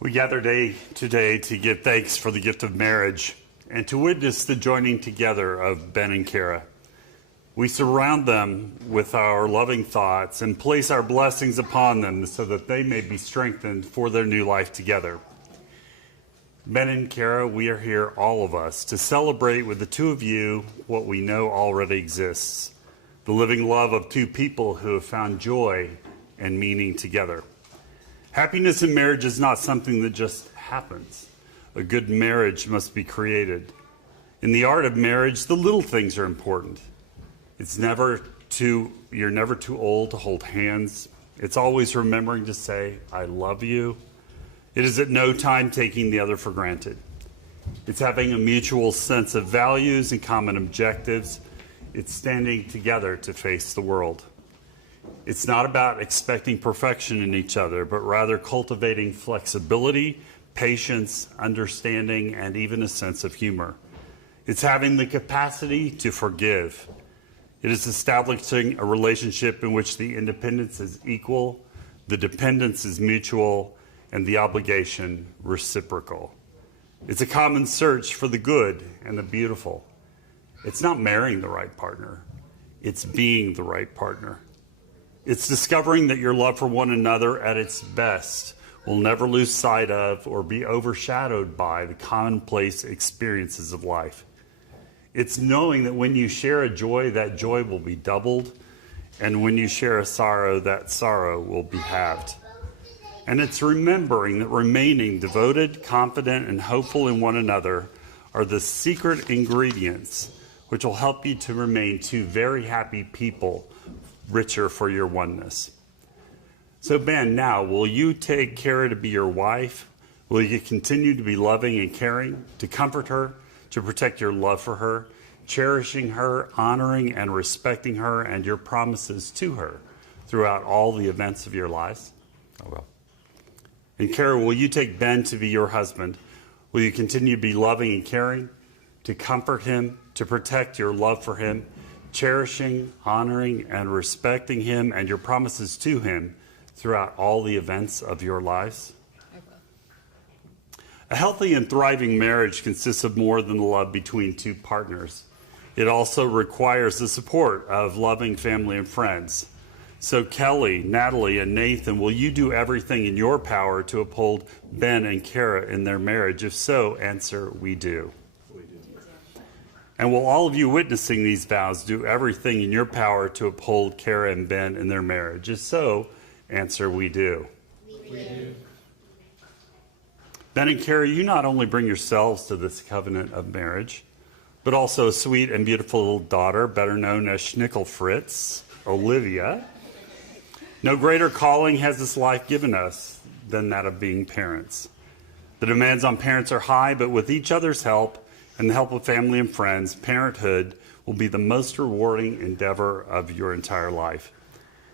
We gather today to give thanks for the gift of marriage and to witness the joining together of Ben and Cara. We surround them with our loving thoughts and place our blessings upon them so that they may be strengthened for their new life together. Ben and Cara, we are here, all of us, to celebrate with the two of you what we know already exists, the living love of two people who have found joy and meaning together. Happiness in marriage is not something that just happens. A good marriage must be created. In the art of marriage, the little things are important. You're never too old to hold hands. It's always remembering to say, I love you. It is at no time taking the other for granted. It's having a mutual sense of values and common objectives. It's standing together to face the world. It's not about expecting perfection in each other, but rather cultivating flexibility, patience, understanding, and even a sense of humor. It's having the capacity to forgive. It is establishing a relationship in which the independence is equal, the dependence is mutual, and the obligation reciprocal. It's a common search for the good and the beautiful. It's not marrying the right partner. It's being the right partner. It's discovering that your love for one another at its best will never lose sight of or be overshadowed by the commonplace experiences of life. It's knowing that when you share a joy, that joy will be doubled, and when you share a sorrow, that sorrow will be halved. And it's remembering that remaining devoted, confident, and hopeful in one another are the secret ingredients which will help you to remain two very happy people, richer for your oneness. So Ben, now, will you take Cara to be your wife? Will you continue to be loving and caring, to comfort her, to protect your love for her, cherishing her, honoring and respecting her, and your promises to her throughout all the events of your lives? I will. And Cara, will you take Ben to be your husband? Will you continue to be loving and caring, to comfort him, to protect your love for him, cherishing, honoring, and respecting him and your promises to him throughout all the events of your lives? I will. A healthy and thriving marriage consists of more than the love between two partners. It also requires the support of loving family and friends. So Kelly, Natalie, and Nathan, will you do everything in your power to uphold Ben and Cara in their marriage? If so, answer, we do. And will all of you witnessing these vows do everything in your power to uphold Cara and Ben in their marriage? If so, answer, we do. We do. Ben and Cara, you not only bring yourselves to this covenant of marriage, but also a sweet and beautiful little daughter, better known as Schnickel Fritz, Olivia. No greater calling has this life given us than that of being parents. The demands on parents are high, but with each other's help and the help of family and friends, parenthood will be the most rewarding endeavor of your entire life.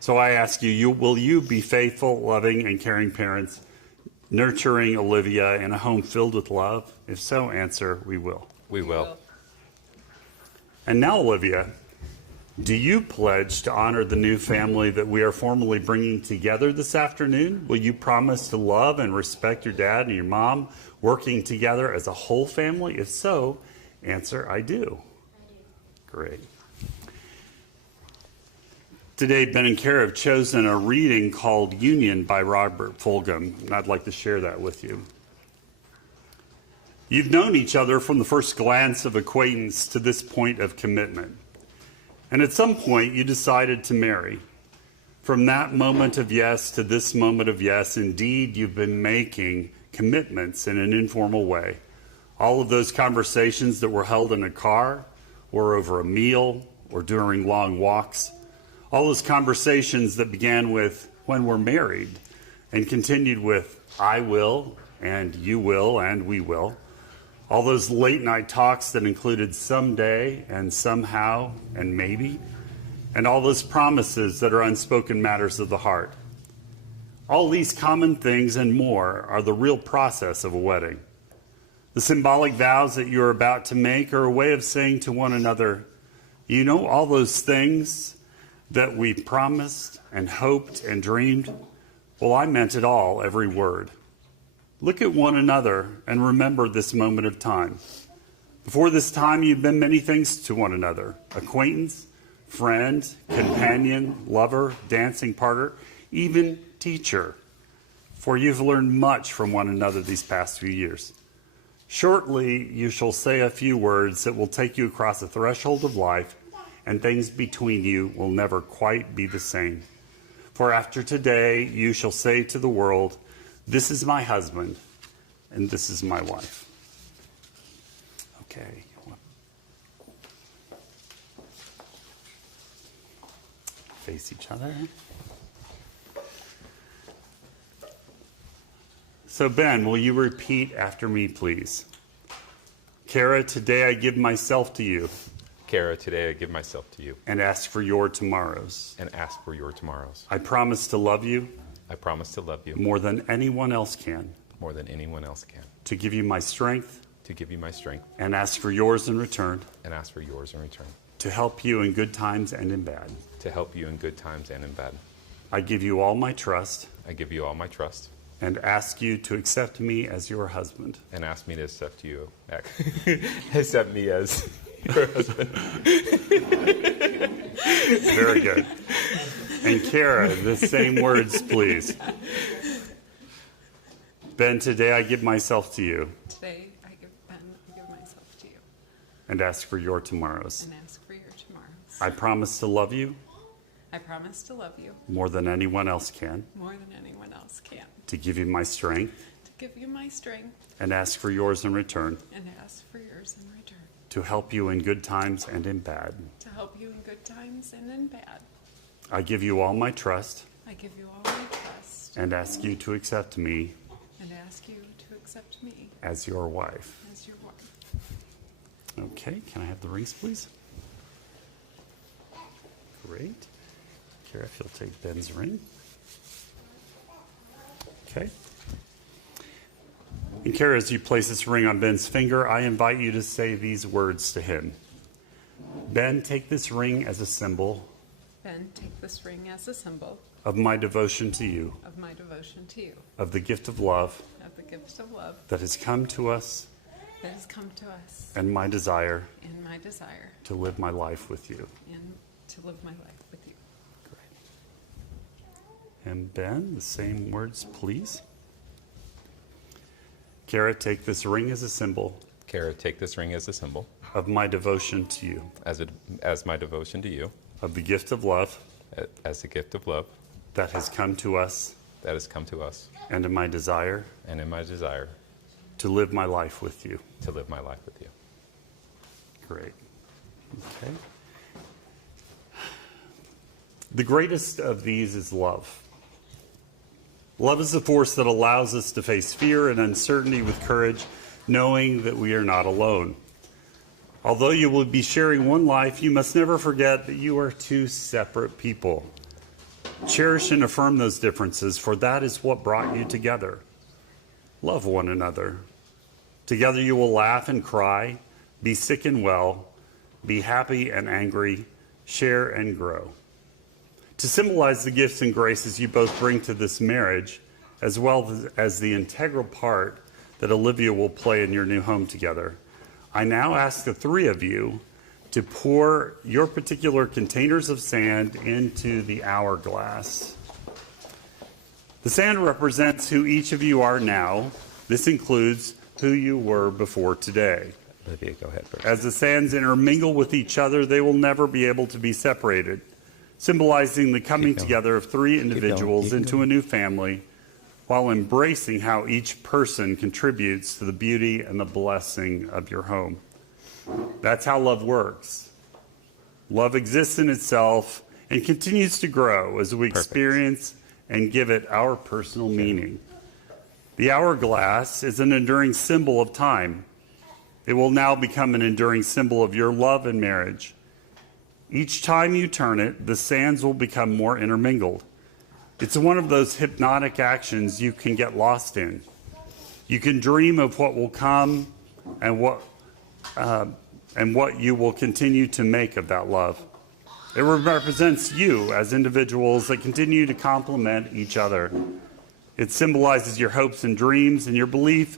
So I ask you, will you be faithful, loving, and caring parents, nurturing Olivia in a home filled with love? If so, answer, we will. We will. And now, Olivia, do you pledge to honor the new family that we are formally bringing together this afternoon? Will you promise to love and respect your dad and your mom, working together as a whole family? If so, answer, I do. Great. Today, Ben and Cara have chosen a reading called Union by Robert Fulghum, and I'd like to share that with you. You've known each other from the first glance of acquaintance to this point of commitment. And at some point, you decided to marry. From that moment of yes to this moment of yes, indeed, you've been making commitments in an informal way. All of those conversations that were held in a car, or over a meal, or during long walks. All those conversations that began with, when we're married, and continued with, I will, and you will, and we will. All those late night talks that included someday and somehow and maybe, and all those promises that are unspoken matters of the heart. All these common things and more are the real process of a wedding. The symbolic vows that you're about to make are a way of saying to one another, you know, all those things that we promised and hoped and dreamed, well, I meant it all, every word. Look at one another and remember this moment of time. Before this time, you've been many things to one another: acquaintance, friend, companion, lover, dancing partner, even teacher. For you've learned much from one another these past few years. Shortly, you shall say a few words that will take you across the threshold of life, and things between you will never quite be the same. For after today, you shall say to the world, "This is my husband, and this is my wife." Okay. Face each other. So Ben, will you repeat after me, please? Cara, today I give myself to you. Cara, today I give myself to you. And ask for your tomorrows. And ask for your tomorrows. I promise to love you. I promise to love you. More than anyone else can. More than anyone else can. To give you my strength. To give you my strength. And ask for yours in return. And ask for yours in return. To help you in good times and in bad. To help you in good times and in bad. I give you all my trust. I give you all my trust. And ask you to accept me as your husband. And ask me to accept you. Accept me as your husband. Very good. And Cara, the same words, please. Ben, today I give myself to you. Today, I give myself to you. And ask for your tomorrows. And ask for your tomorrows. I promise to love you. I promise to love you. More than anyone else can. More than anyone else can. To give you my strength. To give you my strength. And ask for yours in return. And ask for yours in return. To help you in good times and in bad. To help you in good times and in bad. I give you all my trust. I give you all my trust. And ask you to accept me. And ask you to accept me. As your wife. As your wife. Okay, can I have the rings, please? Great. Cara, if you'll take Ben's ring. Okay. And Cara, as you place this ring on Ben's finger, I invite you to say these words to him. Ben, take this ring as a symbol. Ben, take this ring as a symbol. Of my devotion to you. Of my devotion to you. Of the gift of love. Of the gift of love. That has come to us. That has come to us. And my desire. And my desire. To live my life with you. And to live my life with you. Great. And Ben, the same words, please. Cara, take this ring as a symbol. Cara, take this ring as a symbol. Of my devotion to you. As my devotion to you. Of the gift of love. As the gift of love. That has come to us. That has come to us. And in my desire. And in my desire. To live my life with you. To live my life with you. Great. Okay. The greatest of these is love. Love is the force that allows us to face fear and uncertainty with courage, knowing that we are not alone. Although you will be sharing one life, you must never forget that you are two separate people. Cherish and affirm those differences, for that is what brought you together. Love one another. Together you will laugh and cry, be sick and well, be happy and angry, share and grow. To symbolize the gifts and graces you both bring to this marriage, as well as the integral part that Olivia will play in your new home together, I now ask the three of you to pour your particular containers of sand into the hourglass. The sand represents who each of you are now. This includes who you were before today. Olivia, go ahead first. As the sands intermingle with each other, they will never be able to be separated, symbolizing the coming together of three individuals into a new family, while embracing how each person contributes to the beauty and the blessing of your home. That's how love works. Love exists in itself and continues to grow as we experience and give it our personal meaning. The hourglass is an enduring symbol of time. It will now become an enduring symbol of your love and marriage. Each time you turn it, the sands will become more intermingled. It's one of those hypnotic actions you can get lost in. You can dream of what will come and what you will continue to make of that love. It represents you as individuals that continue to complement each other. It symbolizes your hopes and dreams and your belief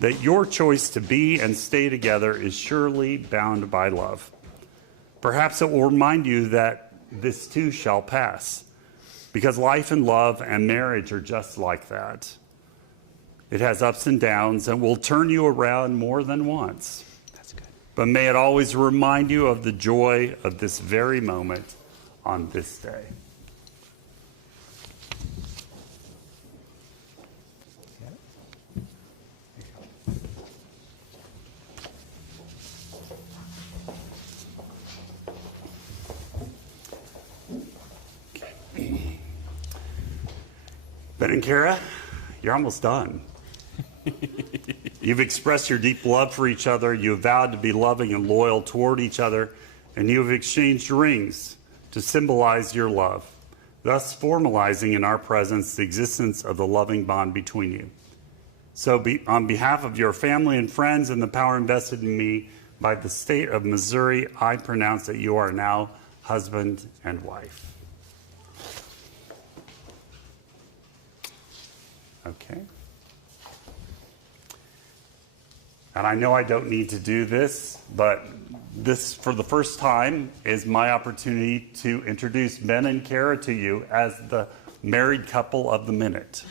that your choice to be and stay together is surely bound by love. Perhaps it will remind you that this too shall pass, because life and love and marriage are just like that. It has ups and downs and will turn you around more than once. That's good. But may it always remind you of the joy of this very moment on this day. Ben and Cara, you're almost done. You've expressed your deep love for each other. You have vowed to be loving and loyal toward each other, and you have exchanged rings to symbolize your love, thus formalizing in our presence the existence of the loving bond between you. So on behalf of your family and friends and the power invested in me by the state of Missouri, I pronounce that you are now husband and wife. Okay. And I know I don't need to do this, but this, for the first time, is my opportunity to introduce Ben and Cara to you as the married couple of the minute.